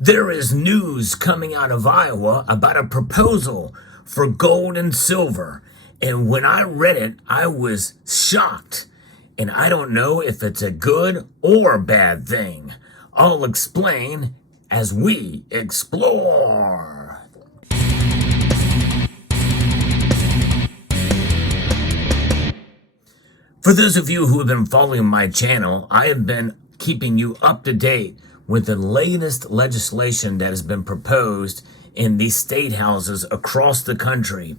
There is news coming out of Iowa about a proposal for gold and silver. And when I read it, I was shocked. And I don't know if it's a good or bad thing. I'll explain as we explore. For those of you who have been following my channel, I have been keeping you up to date with the latest legislation that has been proposed in these state houses across the country.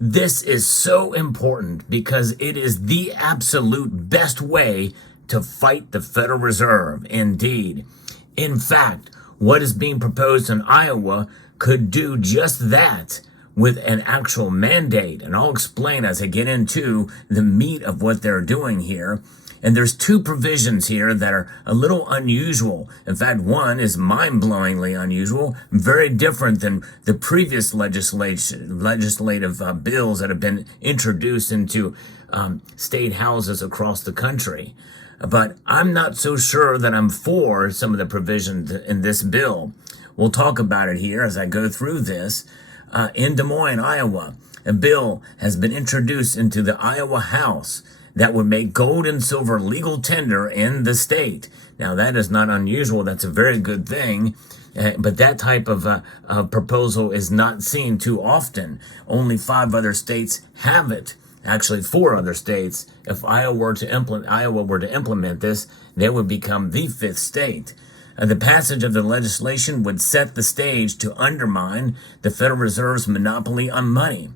This is so important because it is the absolute best way to fight the Federal Reserve, indeed. In fact, what is being proposed in Iowa could do just that with an actual mandate. And I'll explain as I get into the meat of what they're doing here. And there's two provisions here that are a little unusual. In fact, one is mind-blowingly unusual, very different than the previous legislative bills that have been introduced into state houses across the country. But I'm not so sure that I'm for some of the provisions in this bill. We'll talk about it here as I go through this. In Des Moines, Iowa, a bill has been introduced into the Iowa House that would make gold and silver legal tender in the state. Now, that is not unusual. That's a very good thing. But that type of proposal is not seen too often. Only 5 other states have it. Actually, 4 other states. If Iowa were to implement this, they would become the 5th state. The passage of the legislation would set the stage to undermine the Federal Reserve's monopoly on money.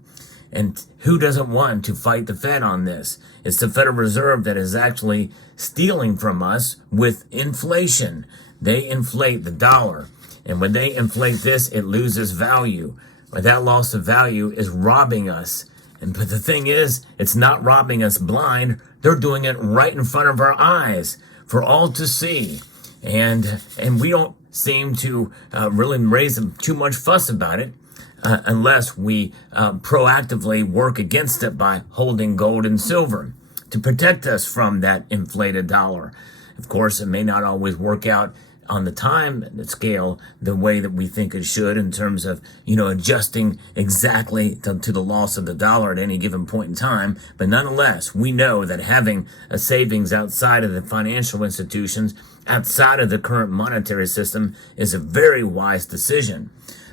And who doesn't want to fight the Fed on this? It's the Federal Reserve that is actually stealing from us with inflation. They inflate the dollar. And when they inflate this, it loses value. But that loss of value is robbing us. But the thing is, it's not robbing us blind. They're doing it right in front of our eyes for all to see. And we don't seem to really raise too much fuss about it unless we proactively work against it by holding gold and silver to protect us from that inflated dollar. Of course, it may not always work out on the time scale the way that we think it should in terms of, adjusting exactly to the loss of the dollar at any given point in time. But nonetheless, we know that having a savings outside of the financial institutions, outside of the current monetary system, is a very wise decision.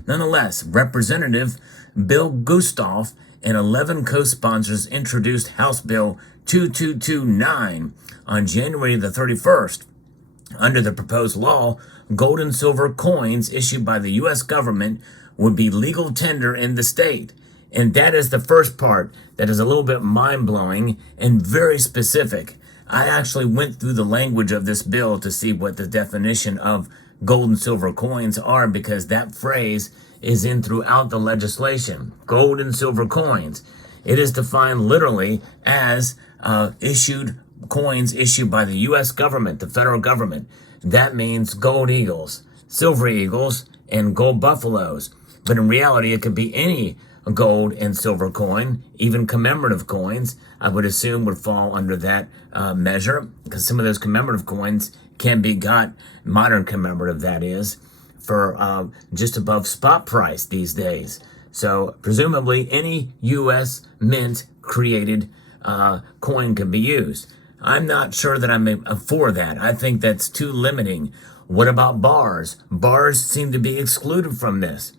Nonetheless, Representative Bill Gustav and 11 co-sponsors introduced House Bill 2229 on January the 31st. Under the proposed law, gold and silver coins issued by the U.S. government would be legal tender in the state. And that is the first part that is a little bit mind-blowing and very specific. I actually went through the language of this bill to see what the definition of gold and silver coins are, because that phrase is in throughout the legislation. Gold and silver coins. It is defined literally as coins issued by the U.S. government, the federal government. That means gold eagles, silver eagles, and gold buffaloes. But in reality, it could be any gold and silver coin, even commemorative coins, I would assume would fall under that measure, because some of those commemorative coins can be got, modern commemorative that is, for just above spot price these days. So presumably any U.S. mint created coin can be used. I'm not sure that I'm for that. I think that's too limiting. What about bars? Bars seem to be excluded from this.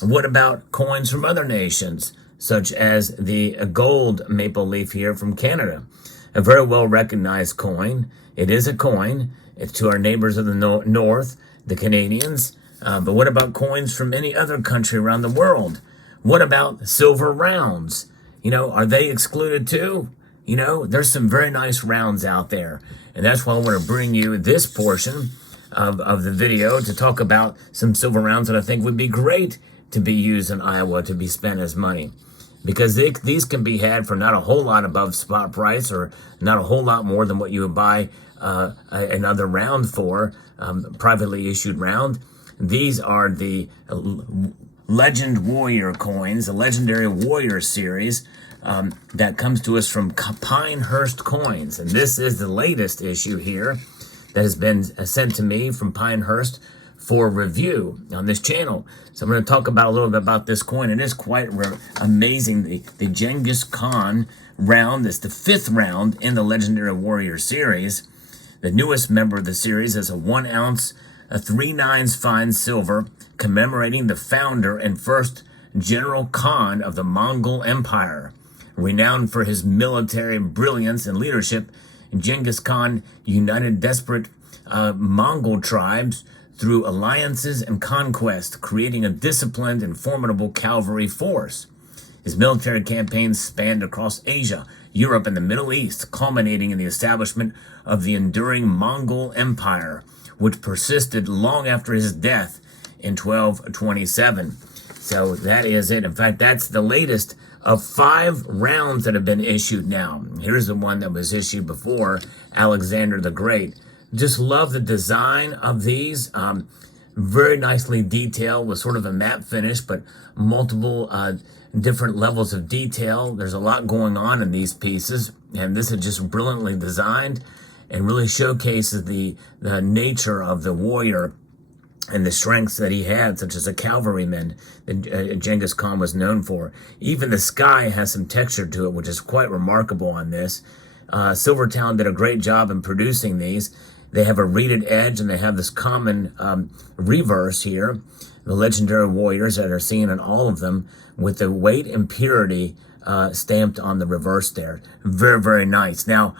What about coins from other nations, such as the gold maple leaf here from Canada? A very well recognized coin. It is a coin. It's to our neighbors of the north, the Canadians. But what about coins from any other country around the world? What about silver rounds? Are they excluded too? There's some very nice rounds out there. And that's why I want to bring you this portion of the video to talk about some silver rounds that I think would be great to be used in Iowa to be spent as money. Because these can be had for not a whole lot above spot price, or not a whole lot more than what you would buy another round for, privately issued round. These are the Legend Warrior coins, the Legendary Warrior series that comes to us from Pinehurst Coins. And this is the latest issue here that has been sent to me from Pinehurst for review on this channel. So I'm going to talk about a little bit about this coin. It is quite amazing. The Genghis Khan round is the 5th round in the Legendary Warrior series. The newest member of the series is a 1 ounce, a 3/9 fine silver, commemorating the founder and first General Khan of the Mongol Empire. Renowned for his military brilliance and leadership, Genghis Khan united desperate Mongol tribes through alliances and conquest, creating a disciplined and formidable cavalry force. His military campaigns spanned across Asia, Europe, and the Middle East, culminating in the establishment of the enduring Mongol Empire, which persisted long after his death in 1227. So that is it. In fact, that's the latest of 5 rounds that have been issued now. Here's the one that was issued before, Alexander the Great. Just love the design of these. Very nicely detailed with sort of a matte finish, but multiple different levels of detail. There's a lot going on in these pieces, and this is just brilliantly designed and really showcases the nature of the warrior and the strengths that he had, such as a cavalryman that Genghis Khan was known for. Even the sky has some texture to it, which is quite remarkable on this. Silvertown did a great job in producing these. They have a reeded edge, and they have this common reverse here. The legendary warriors that are seen in all of them with the weight and purity stamped on the reverse there. Very, very nice. Now,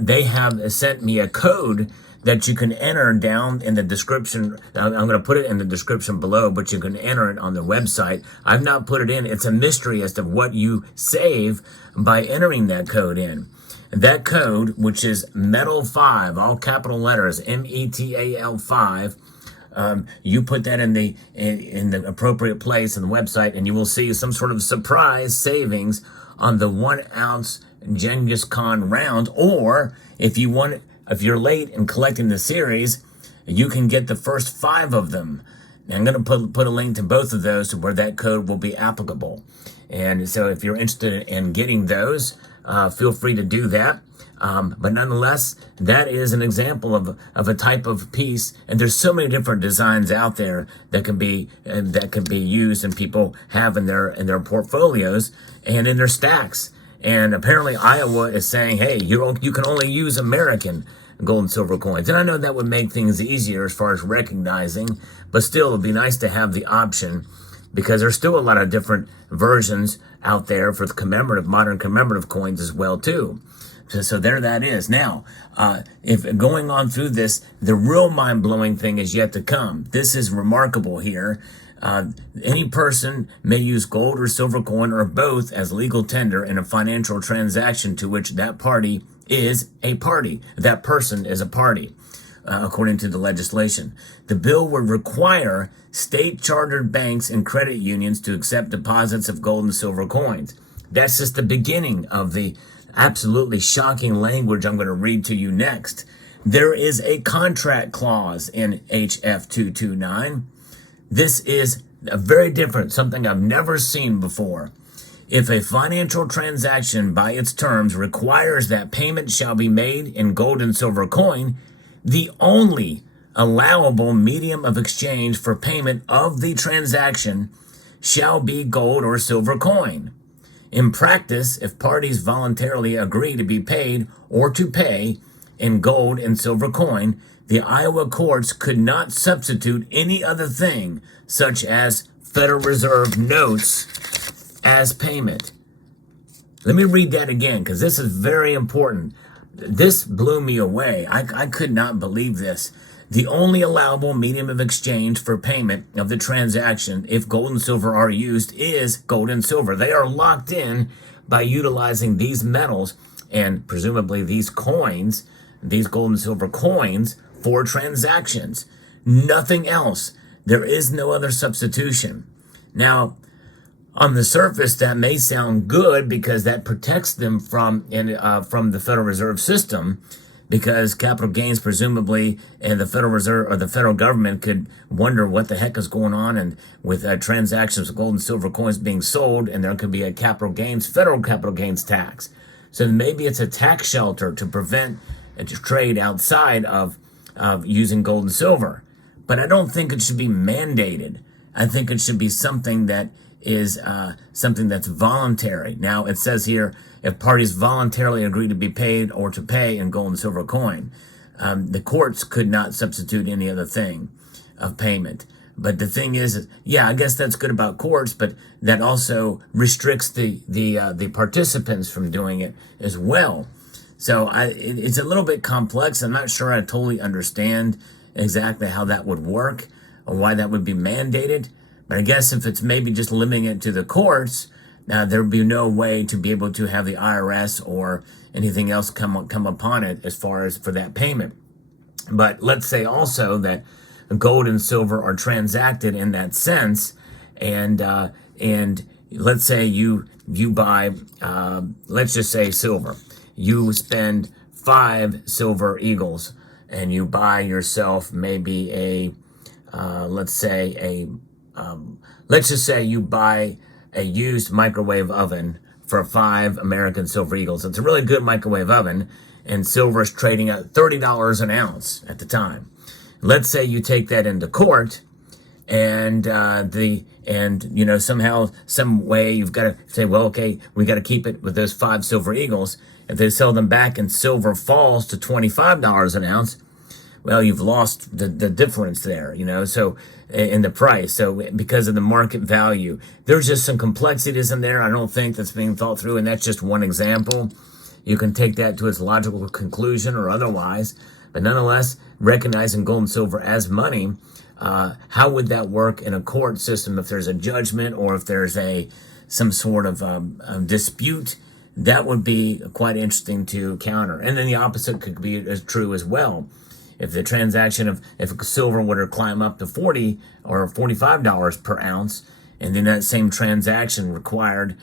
they have sent me a code that you can enter down in the description. I'm going to put it in the description below, but you can enter it on the website. I've not put it in. It's a mystery as to what you save by entering that code in. That code, which is METAL5, all capital letters, METAL 5, you put that in the appropriate place on the website, and you will see some sort of surprise savings on the 1 ounce Genghis Khan round. Or if you're late in collecting the series, you can get the first 5 of them. And I'm going to put a link to both of those to where that code will be applicable. And so if you're interested in getting those, feel free to do that. But nonetheless, that is an example of a type of piece, and there's so many different designs out there that can be used and people have in their portfolios and in their stacks. And apparently Iowa is saying, hey, you can only use American gold and silver coins. And I know that would make things easier as far as recognizing, but still it'd be nice to have the option, because there's still a lot of different versions out there for the modern commemorative coins as well too. So there that is. Now, if going on through this, the real mind-blowing thing is yet to come. This is remarkable here. Any person may use gold or silver coin or both as legal tender in a financial transaction to which that party is a party. That person is a party, according to the legislation. The bill would require state-chartered banks and credit unions to accept deposits of gold and silver coins. That's just the beginning of the absolutely shocking language I'm going to read to you next. There is a contract clause in HF 229. This is a very different, something I've never seen before. If a financial transaction by its terms requires that payment shall be made in gold and silver coin, the only allowable medium of exchange for payment of the transaction shall be gold or silver coin. In practice, if parties voluntarily agree to be paid or to pay in gold and silver coin, the Iowa courts could not substitute any other thing, such as Federal Reserve notes, as payment. Let me read that again, because this is very important. This blew me away. I could not believe this. The only allowable medium of exchange for payment of the transaction, if gold and silver are used, is gold and silver. They are locked in by utilizing these metals and presumably these coins, these gold and silver coins, for transactions. Nothing else. There is no other substitution. Now, on the surface, that may sound good because that protects them from the Federal Reserve System, because capital gains presumably and the Federal Reserve or the federal government could wonder what the heck is going on, and with transactions of gold and silver coins being sold, and there could be a federal capital gains tax. So maybe it's a tax shelter to prevent a trade outside of using gold and silver. but I don't think it should be mandated. I think it should be something that is something that's voluntary. Now, it says here, if parties voluntarily agree to be paid or to pay in gold and silver coin, the courts could not substitute any other thing of payment. But the thing is, yeah, I guess that's good about courts, but that also restricts the participants from doing it as well. So it's a little bit complex. I'm not sure I totally understand exactly how that would work or why that would be mandated. But I guess if it's maybe just limiting it to the courts, now there would be no way to be able to have the IRS or anything else come upon it as far as for that payment. But let's say also that gold and silver are transacted in that sense, and let's say you buy, let's just say silver. You spend 5 silver eagles, and you buy yourself maybe let's just say you buy a used microwave oven for 5 American silver eagles. It's a really good microwave oven, and silver is trading at $30 an ounce at the time. Let's say you take that into court, and somehow, some way you've got to say, well, okay, we got to keep it with those 5 silver eagles. If they sell them back and silver falls to $25 an ounce, well, you've lost the difference there, so in the price. So because of the market value, there's just some complexities in there. I don't think that's being thought through, and that's just one example. You can take that to its logical conclusion or otherwise, but nonetheless, recognizing gold and silver as money, how would that work in a court system if there's a judgment or if there's some sort of dispute? That would be quite interesting to counter. And then the opposite could be as true as well. If the transaction if silver were to climb up to $40 or $45 per ounce, and then that same transaction required,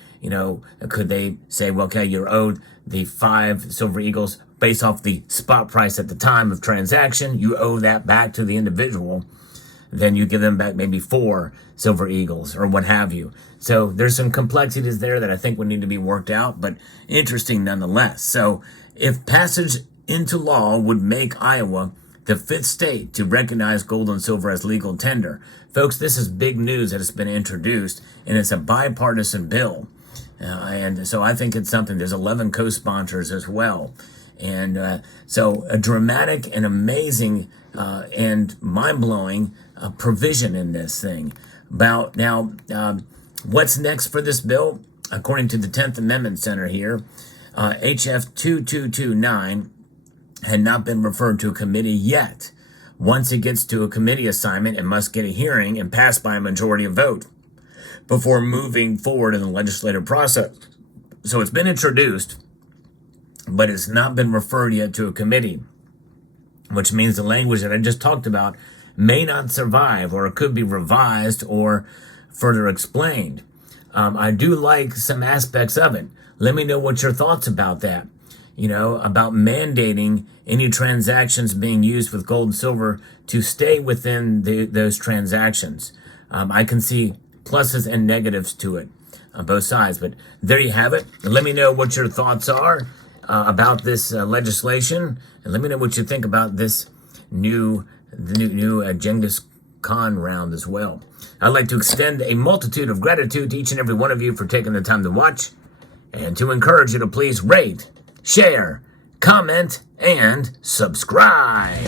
could they say, well, okay, you're owed the 5 silver eagles based off the spot price at the time of transaction, you owe that back to the individual, then you give them back maybe 4 silver eagles or what have you. So there's some complexities there that I think would need to be worked out, but interesting nonetheless. So if passage into law would make Iowa the 5th state to recognize gold and silver as legal tender. Folks, this is big news that has been introduced, and it's a bipartisan bill. And so I think it's something. There's 11 co-sponsors as well. And so a dramatic and amazing and mind-blowing provision in this thing. About now, what's next for this bill? According to the 10th Amendment Center here, HF 2229 had not been referred to a committee yet. Once it gets to a committee assignment, it must get a hearing and pass by a majority of vote before moving forward in the legislative process. So it's been introduced, but it's not been referred yet to a committee, which means the language that I just talked about may not survive, or it could be revised or further explained. I do like some aspects of it. Let me know what your thoughts about that. About mandating any transactions being used with gold and silver to stay within those transactions. I can see pluses and negatives to it on both sides, but there you have it. And let me know what your thoughts are about this legislation, and let me know what you think about this new Genghis Khan round as well. I'd like to extend a multitude of gratitude to each and every one of you for taking the time to watch, and to encourage you to please rate, share, comment, and subscribe.